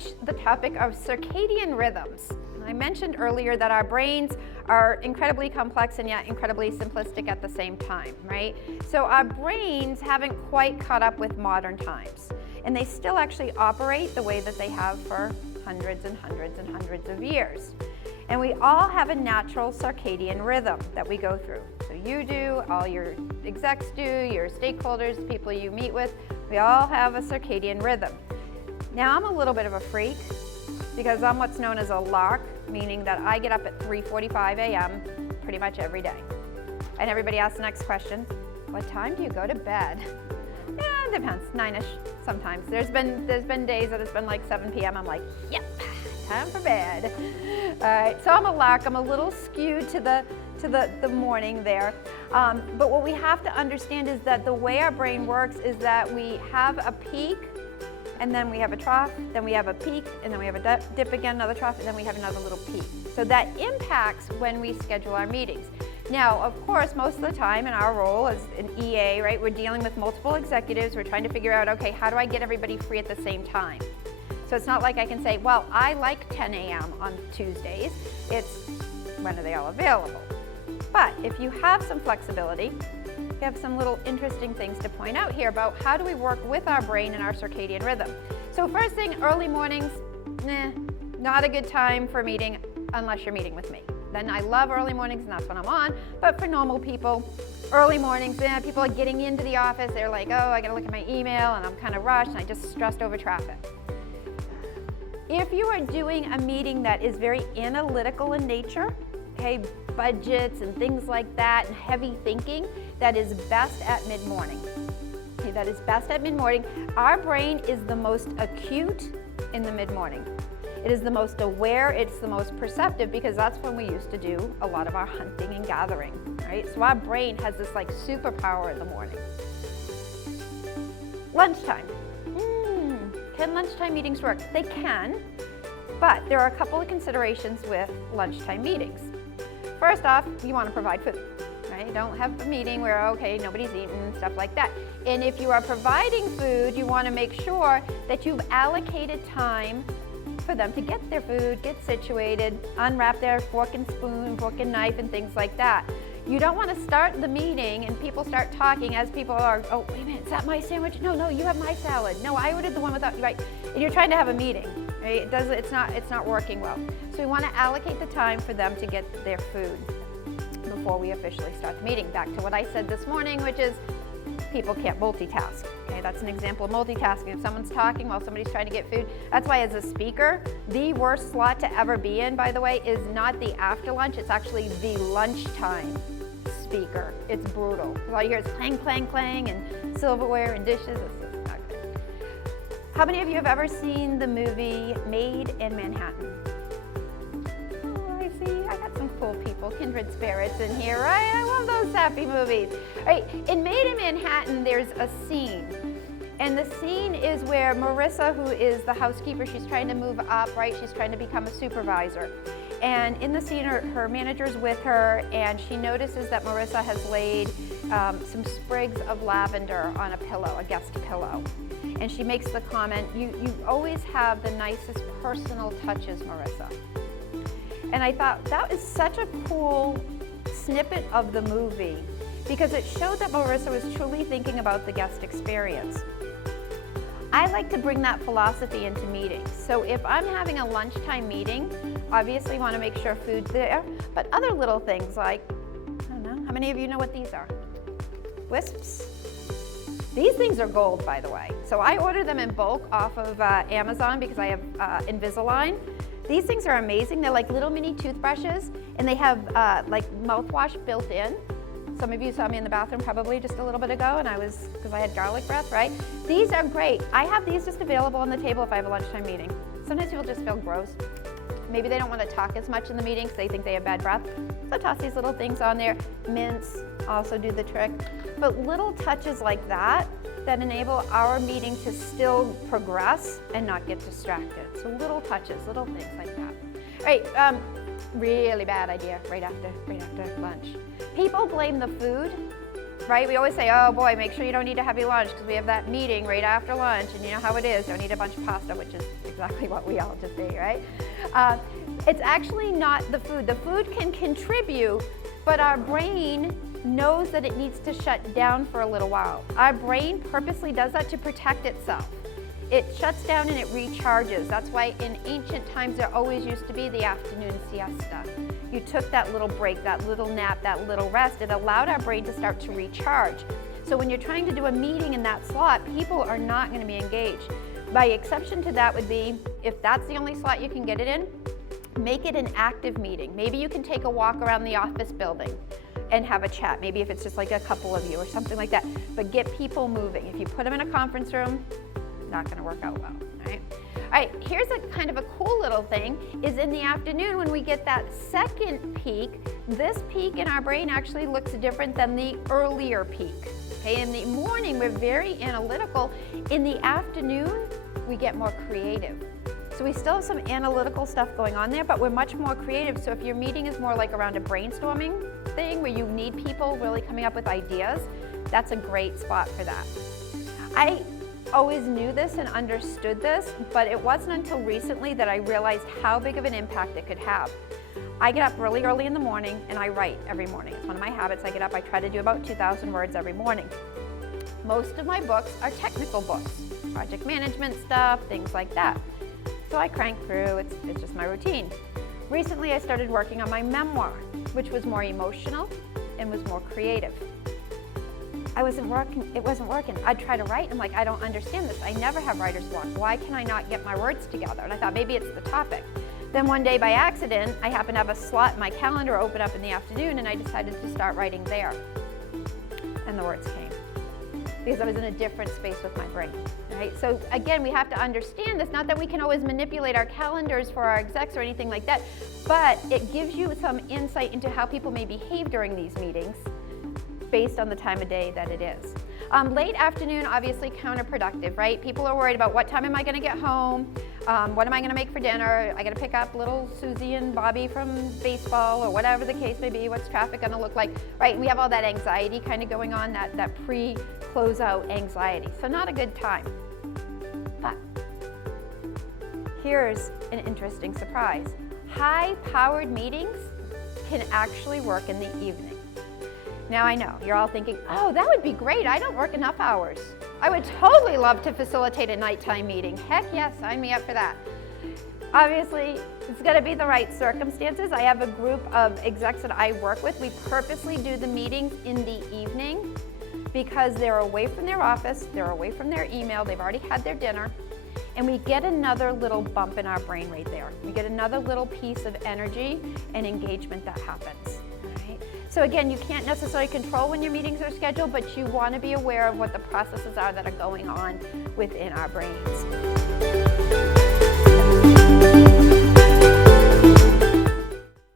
broach the topic of circadian rhythms. I mentioned earlier that our brains are incredibly complex and yet incredibly simplistic at the same time, right? So our brains haven't quite caught up with modern times, and they still actually operate the way that they have for hundreds and hundreds and hundreds of years. And we all have a natural circadian rhythm that we go through. So you do, all your execs do, your stakeholders, the people you meet with, we all have a circadian rhythm. Now I'm a little bit of a freak because I'm what's known as a lark, meaning that I get up at 3:45 a.m. pretty much every day. And everybody asks the next question, what time do you go to bed? Yeah, it depends, 9-ish sometimes. There's been days that it's been like 7 p.m. I'm like, yep, time for bed. All right, so I'm a lark. I'm a little skewed to the morning there. But what we have to understand is that the way our brain works is that we have a peak, and then we have a trough, then we have a peak, and then we have a dip again, another trough, and then we have another little peak. So that impacts when we schedule our meetings. Now, of course, most of the time in our role as an EA, right, we're dealing with multiple executives. We're trying to figure out, okay, how do I get everybody free at the same time? So it's not like I can say, well, I like 10 a.m. on Tuesdays. It's when are they all available? But if you have some flexibility, we have some little interesting things to point out here about how do we work with our brain and our circadian rhythm. So first thing, early mornings, not a good time for meeting unless you're meeting with me. Then I love early mornings and that's when I'm on, but for normal people, early mornings, people are getting into the office, they're like, oh, I gotta look at my email and I'm kind of rushed and I just stressed over traffic. If you are doing a meeting that is very analytical in nature, okay, budgets and things like that, and heavy thinking, that is best at mid-morning. Okay, that is best at mid-morning. Our brain is the most acute in the mid-morning. It is the most aware, it's the most perceptive, because that's when we used to do a lot of our hunting and gathering, right? So our brain has this like superpower in the morning. Lunchtime. Can lunchtime meetings work? They can, but there are a couple of considerations with lunchtime meetings. First off, you want to provide food, right? You don't have a meeting where, okay, nobody's eating and stuff like that. And if you are providing food, you want to make sure that you've allocated time for them to get their food, get situated, unwrap their fork and spoon, fork and knife, and things like that. You don't want to start the meeting and people start talking as people are, oh, wait a minute, is that my sandwich? No, you have my salad. No, I ordered the one without, right? And you're trying to have a meeting, right? It's not working well. So we want to allocate the time for them to get their food before we officially start the meeting. Back to what I said this morning, which is people can't multitask. Okay, that's an example of multitasking. If someone's talking while somebody's trying to get food, that's why as a speaker, the worst slot to ever be in, by the way, is not the after lunch, it's actually the lunchtime speaker. It's brutal. All you hear is clang, clang, clang, and silverware and dishes. It's not good. How many of you have ever seen the movie Made in Manhattan? Oh, I see. I got some cool people, kindred spirits in here, right? I love those happy movies. Right. In Made in Manhattan, there's a scene. And the scene is where Marissa, who is the housekeeper, she's trying to move up, right? She's trying to become a supervisor. And in the scene, her manager's with her, and she notices that Marissa has laid some sprigs of lavender on a pillow, a guest pillow. And she makes the comment, you always have the nicest personal touches, Marissa. And I thought that is such a cool snippet of the movie because it showed that Marissa was truly thinking about the guest experience. I like to bring that philosophy into meetings. So if I'm having a lunchtime meeting, obviously want to make sure food's there, but other little things like, I don't know, how many of you know what these are? Wisps? These things are gold, by the way. So I order them in bulk off of Amazon because I have Invisalign. These things are amazing. They're like little mini toothbrushes, and they have like mouthwash built in. Some of you saw me in the bathroom probably just a little bit ago, and because I had garlic breath, right? These are great. I have these just available on the table if I have a lunchtime meeting. Sometimes people just feel gross. Maybe they don't want to talk as much in the meeting because they think they have bad breath. So toss these little things on there. Mints also do the trick. But little touches like that enable our meeting to still progress and not get distracted. So little touches, little things like that. All right, really bad idea right after lunch. People blame the food, right? We always say, oh boy, make sure you don't eat a heavy lunch because we have that meeting right after lunch, and you know how it is, don't eat a bunch of pasta, which is exactly what we all just ate, right? It's actually not the food. The food can contribute, but our brain knows that it needs to shut down for a little while. Our brain purposely does that to protect itself. It shuts down and it recharges. That's why in ancient times there always used to be the afternoon siesta. You took that little break, that little nap, that little rest. It allowed our brain to start to recharge. So when you're trying to do a meeting in that slot, people are not going to be engaged. My exception to that would be, if that's the only slot you can get it in, make it an active meeting. Maybe you can take a walk around the office building and have a chat. Maybe if it's just like a couple of you or something like that. But get people moving. If you put them in a conference room, not going to work out well, right? All right, here's a kind of a cool little thing, is in the afternoon when we get that second peak, this peak in our brain actually looks different than the earlier peak. Okay, in the morning, we're very analytical. In the afternoon, we get more creative. So we still have some analytical stuff going on there, but we're much more creative. So if your meeting is more like around a brainstorming thing where you need people really coming up with ideas, that's a great spot for that. I always knew this and understood this, but it wasn't until recently that I realized how big of an impact it could have. I get up really early in the morning and I write every morning. It's one of my habits. I get up, I try to do about 2,000 words every morning. Most of my books are technical books, project management stuff, things like that. So I crank through, it's just my routine. Recently I started working on my memoir, which was more emotional and was more creative. It wasn't working. I'd try to write, I'm like, I don't understand this. I never have writer's block. Why can I not get my words together? And I thought maybe it's the topic. Then one day by accident, I happened to have a slot in my calendar open up in the afternoon and I decided to start writing there. And the words came. Because I was in a different space with my brain, right? So again, we have to understand this, not that we can always manipulate our calendars for our execs or anything like that, but it gives you some insight into how people may behave during these meetings based on the time of day that it is. Late afternoon, obviously counterproductive, right? People are worried about what time am I gonna get home? What am I gonna make for dinner? I gotta pick up little Susie and Bobby from baseball or whatever the case may be. What's traffic gonna look like, right? We have all that anxiety kind of going on, that pre-closeout anxiety. So not a good time. But here's an interesting surprise. High-powered meetings can actually work in the evening. Now I know, you're all thinking, oh, that would be great. I don't work enough hours. I would totally love to facilitate a nighttime meeting. Heck yes, sign me up for that. Obviously, it's gonna be the right circumstances. I have a group of execs that I work with. We purposely do the meetings in the evening because they're away from their office, they're away from their email, they've already had their dinner, and we get another little bump in our brain right there. We get another little piece of energy and engagement that happens. So again, you can't necessarily control when your meetings are scheduled, but you want to be aware of what the processes are that are going on within our brains.